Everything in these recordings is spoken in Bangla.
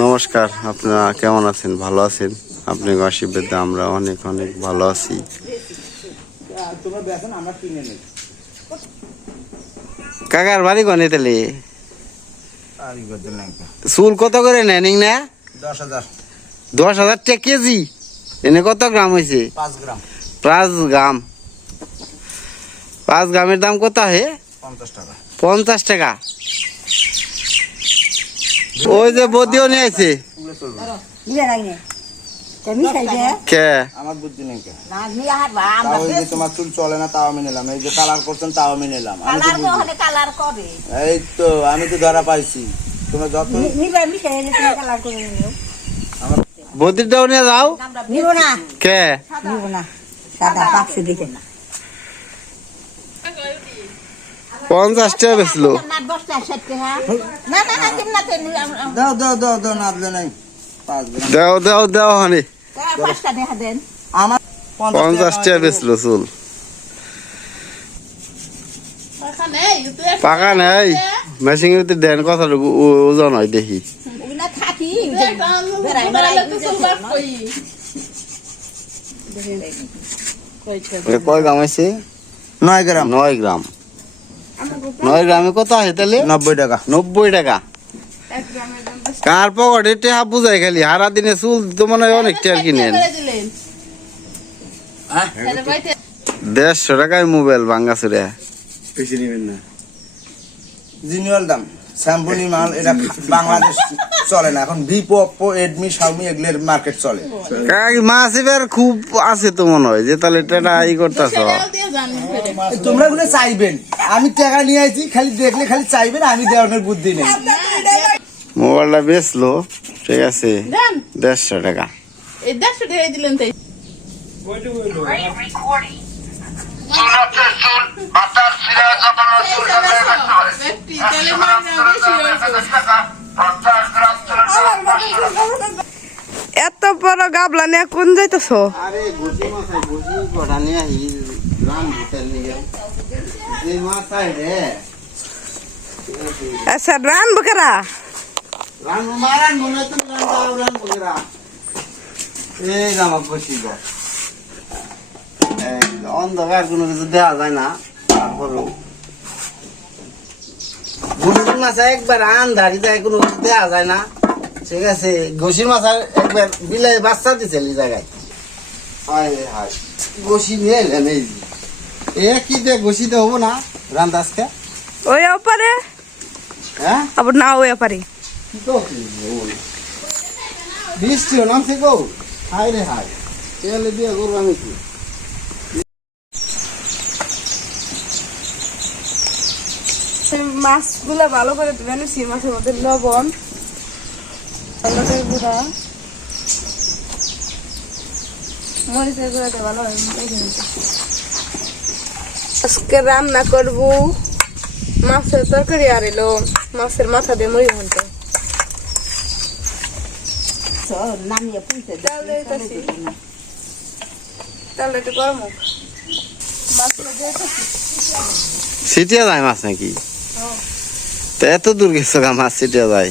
নমস্কার আপনারা কেমন আছেন? ভালো আছেন? আপনি আশীর্বাদে আমরা অনেক অনেক ভালো আছি। কিনে কাকার বাড়ি করতে লাগবে চুল কত করে নেনিং না? দশ হাজার। দশ হাজার টাকা কেজি? এনে কত গ্রাম হয়েছে পাঁচ গ্রাম। পাঁচ গ্রাম। পাঁচ গ্রামের দাম কত হে পঞ্চাশ টাকা। পঞ্চাশ টাকা। ওই যে বদিও নিয়ে দে কে আমার বুদ্ধি নেই কে। এই যে তোমার চুল চলে না তাও আমি নিলাম। এই যে কালার করছেন তাও আমি নিলাম। এই তো আমি তো ধরা পাইছি। তোমরা যত বদিরটাও নিয়ে যাও। না কে? নিব না। সাদা পাকছে দিকে না। পঞ্চাশ টাকা বেচলো। দাও দাও দাও দাও নাদলে নাই। দেও দেও দেও হানি। পঞ্চাশ টাকা বেচলো চুল। পাকা নেই। মেশিং এর দেন কতটুকু ওজন হয় দেখি। কয় গ্রাম আছে নয় গ্রাম। নয় গ্রাম। নয় গ্রামে কত আছে তাহলে? নব্বই টাকা। নব্বই টাকা। কার পকেটে টেহা বুঝাই খালি? হারা দিনে চুল তো মনে হয় অনেক টেয়ার কিনেন দেড়শো টাকায় মোবাইল ভাঙ্গা চুরে বেশি নেবেন না। জিনিয়াল দাম। শ্যাম্পুনি মাল এটা বাংলাদেশ চলে না। এখন ভিপো অপ্পো এডমি শাওমি এগুলোর মার্কেট চলে। মাছ এবার খুব আছে তো মনে হয় যে তাহলে টেটা ই করতেছ। তোমরা গুলো চাইবেন। আমি টাকা নিয়ে আইছি খালি দেখলে খালি চাইবেন আমি দেওয়ানোর বুদ্ধি নেই। মোবাইলটা বেচলো ঠিক আছে। দেড়শো টাকা। দেড়শো টাকা দিলেন তাই। এত বড় গাবলা নিয়ে কোন যাইতেছ? আচ্ছা রান বকেরা। অন্ধকার কোনো কিছু দেওয়া যায় না। তারপরেও ঘুষির মাছ একবার আন্ধারি যায় কোনো কিছু দেওয়া যায় না। ঠিক আছে ঘুষির মাছ আর একবার বিলাই বাচ্চা দিছে এই জায়গায়। হায় হায় ঘষি নিয়ে এলেন এই এ কি দিয়ে ঘষিতে হব না রান্দাজকে ওই ওপারে। হ্যাঁ? আবার না ওই না বৃষ্টিও নামছে গো। হায় রে হায় তেলে দিয়ে করব আমি কি মাছগুলো ভালো করে ধুয়ে নিচ্ছি মাছের মধ্যে লবণ। হলুদের গুঁড়া। মরিচের গুঁড়া ভালো হয় আজকে রান্না করব মাছের তরকারি আর এলো মাছের মাথা দিয়ে মুড়ি ঘণ্টা। সিটিয়া যায় মাছ নাকি? তা এত দূর গেছো মাছ সিটিয়া যায়?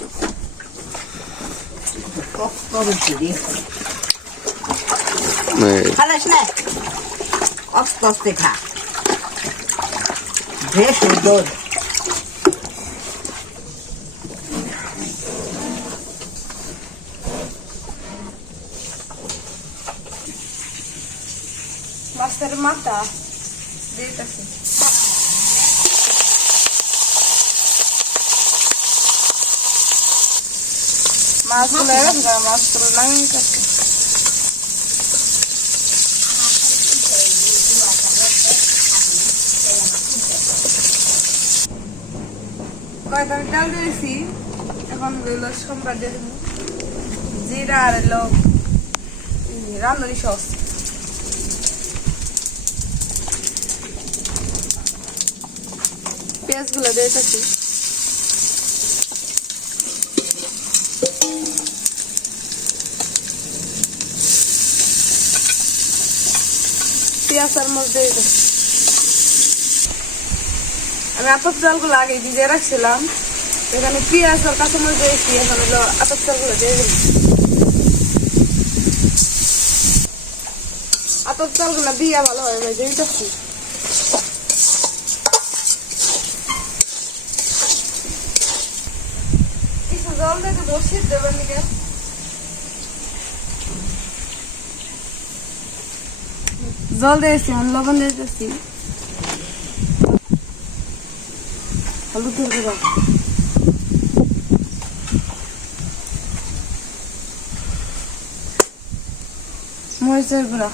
এই, খালাস না আস্তে আস্তে খা বেশ সুন্দর মাছের মাথা দিতেছি মাছগুলো মাছগুলো? নামিয়ে নিতেছি কয়েকটা তেল দিয়েছি। এখন রইল সোমবার দিয়ে জিরা আর এলো সস। পেঁয়াজগুলো দিয়ে দিতেছি। পেঁয়াজ আর মরিচ দিয়ে দিতেছি আমি আতপ চালগুলো আগে ভিজে রাখছিলাম। এখানে পেঁয়াজ আর কাঁচামরিচ দিয়েছি, এখন হলো আতপ চালগুলো দিয়ে দিলাম। আতপ চালগুলো দিয়ে ভালো হয় ভেজে দিতেছি কিছু জল দিয়ে বসিয়ে দেবেন জল দিয়েছি আমি লবণ দিয়ে দিতেছি হলুদের মরিচের গুঁড়া।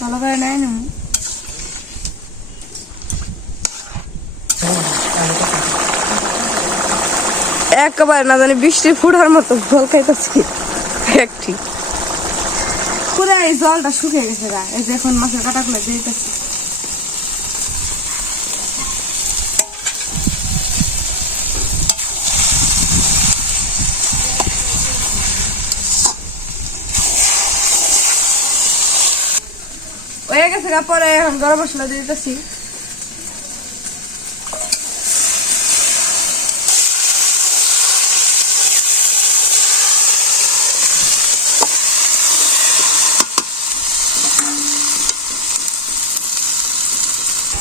ভালো করে নেয় না। একেবারে না জানি বৃষ্টি ফুটার মতো জল খাইতেছি। একটি পুরো এই জলটা শুকিয়ে গেছে এই যে এখন মাছের কাটাগুলো হয়ে গেছে পরে এখন গরম মশলা দিতেছি।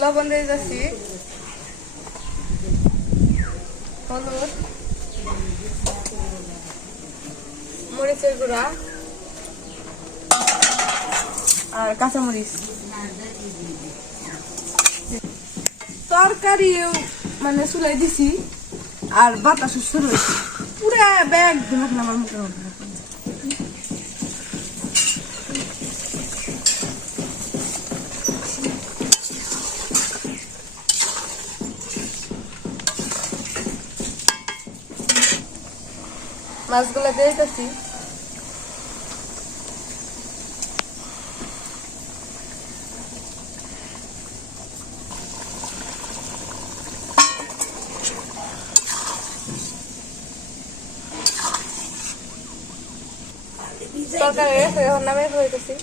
লবণ দিয়ে দিতেছি হলুদ, মরিচের গুঁড়া আর কাঁচামরিচ। তরকারি মানে চুলাই দিছি, আর বাতাস শুরু হয়েছে। পুরা ব্যাগ মুখে মাছগুলো দিয়ে দিতেছি। তরকারি রেখে এখন নামে হইতেছি।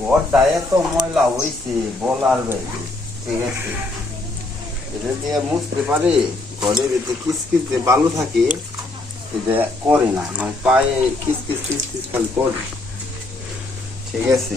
ঘরটা এত ময়লা হয়েছে বলার ঠিক আছে। এটা দিয়ে মুছতে পারে ঘরের ভিতরে কিসকিস যে বালু থাকে, এটা করে না মানে পায়ে কিসকিস কিসকিস খালি করে। ঠিক আছে।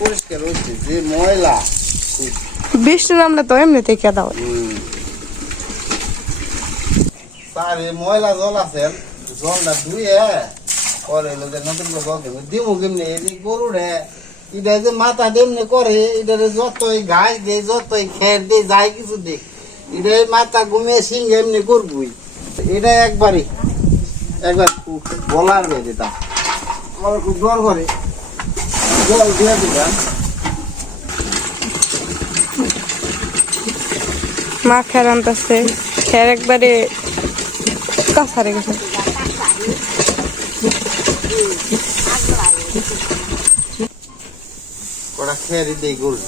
পরিষ্কার হচ্ছে যে ময়লা বৃষ্টি নামলে তো কেদা হয়। তার এই ময়লা জল আছে জলটা ধুয়ে পরে যে নতুন করে জল দেবো। দিমু কেমনি? এই গরু রে এটা যে মাথা দেমনি করে এটা যতই ঘাস দে যতই খের দে যাই কিছু দেখ এটা মাথা ঘুমিয়ে সিং এমনি করবই। এটা একবারই একবার বলার বেঁধে তা। আমার খুব ডর করে। জল দিয়ে দিলাম মা খেয়ার আনতেছে। খেয়ার একবারে কাঁচা রেখেছে কটা খেয়ারই দেই গরু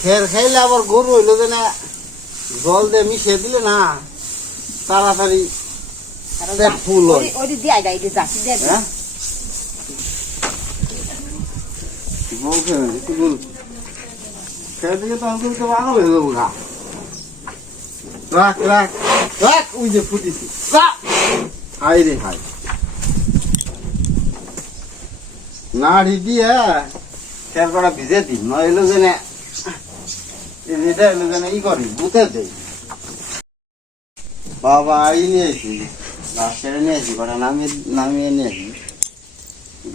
খেয়ার খাইলে আবার গরু হইল যে না জল দিয়ে মিশিয়ে দিলে না তাড়াতাড়ি ফুল হয়? করা ভিজে নইলে বাবা ছেড়ে নিয়েছি। নামিয়ে নামিয়ে নিয়েছি।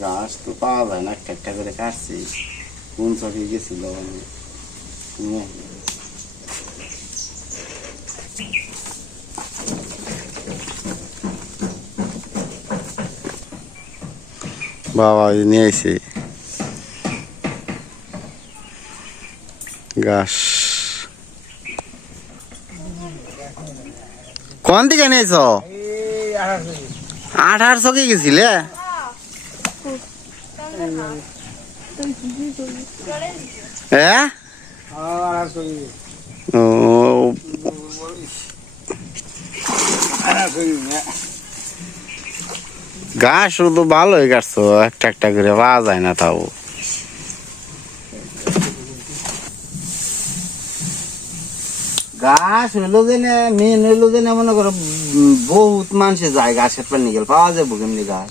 গাছ তো পাওয়া যায় না, একটা একটা করে কাটছি। কোন চকে গেছিল আমি নিয়ে বাবা নিয়ে এসে গাছ। কোন দিকে নিয়েছ আঠারোশো। কি গেছিলে? হ্যাঁ ও ঘাস শুধু ভালোই কাটছো একটা একটা করে পাওয়া যায় না তাও গাছ হইল যে না মেন হইল যে না মনে করো উম, বহুত মানুষে যায় গাছের পানি গেল পাওয়া যাব কেমনি গাছ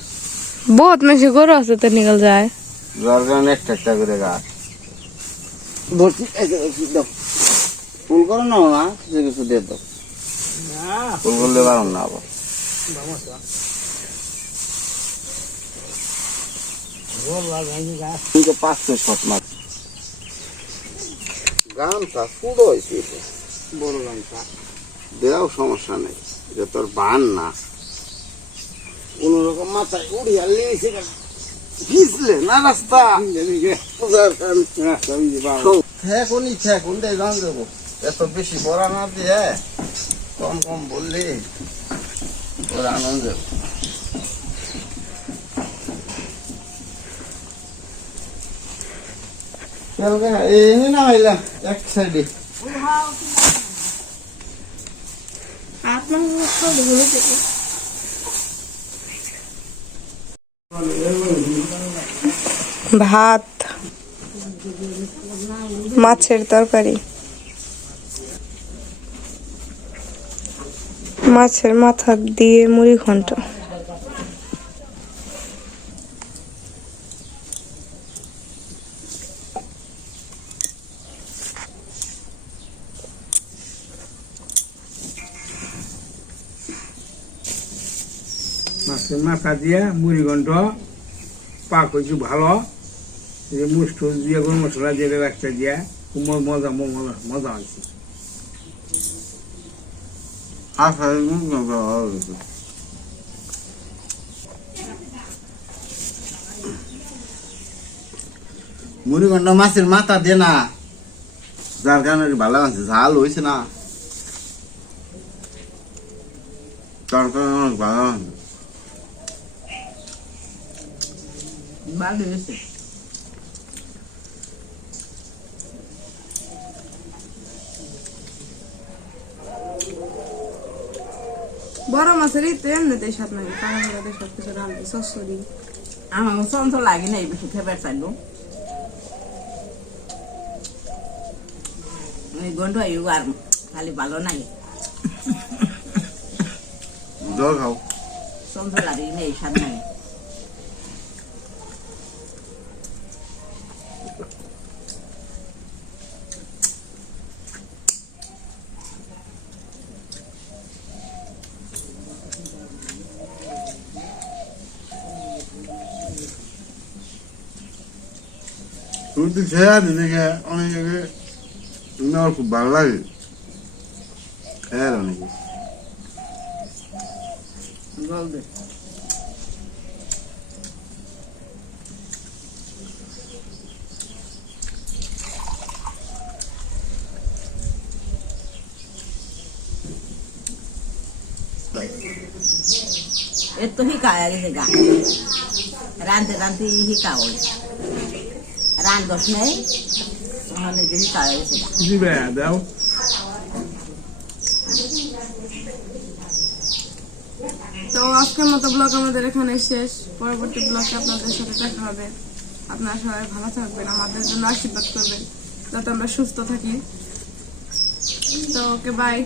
বহুত মেশি গরু আছে তো নিকল যায় যার কারণে একটা একটা করে গাছ। যে, যে, দাও। ফুল করো না না কিছু কিছু দিয়ে দাও। ফুল করলে পারো না আবার পাঁচশো শট মাছ গানটা সুন্দর হয়েছে বড় গানটা দেওয়াও সমস্যা নেই এটা তোর বান না। কোন রকম মাথায় উড়িয়া লেগেছে ভিজলে না রাস্তা। ঠেকুন ঠেকুন দিয়ে গান দেবো? এত বেশি বড়া না দিয়ে কম কম বললি ওরা আনন্দ এই না হইলাম এক সাইডে ভাত, মাছের তরকারি, মাছের মাথা দিয়ে মুড়ি ঘন্ট। মাছের মাথা দিয়ে মুড়ি ঘন্ট, পাক হয়েছে ভালো। যে মুষ্ট দিয়ে গরম মশলা দিয়ে একটা দিয়ে খুব মজা মজা মজা হয়েছে। আচ্ছা মুড়ি মাছের মাথা দে না যার কারণে ভালো আছে ঝাল হয়েছে না? তার কারণে অনেক ভালো আছে ভালো হয়েছে। বড় মাছের তো এমনিতেই স্বাদ লাগে কাঁচা মাছের সব কিছু রাঁধতে শস্য দিই আমার সন্ত লাগে না এই বেশি খেবার চাইলো গন্ধ আইব আর খালি ভালো নাই। জল খাও। সন্ত লাগে না এই স্বাদ নাই। রুটি ছেড়া দিই দেখে অনেকে আমার খুব ভালো লাগে খেয়ার অনেকে এত হি কায়া গেছে গা রান্ধতে রান্ধতে হি কাওয়া রান্ধস নেই ওখানে যে হিকা গেছে গা দিবে দাও তো আজকের মতো ব্লগ আমাদের এখানে শেষ। পরবর্তী ব্লগে আপনাদের সাথে দেখা হবে। আপনারা সবাই ভালো থাকবেন আমাদের জন্য আশীর্বাদ করবেন যাতে আমরা সুস্থ থাকি। তো ওকে বাই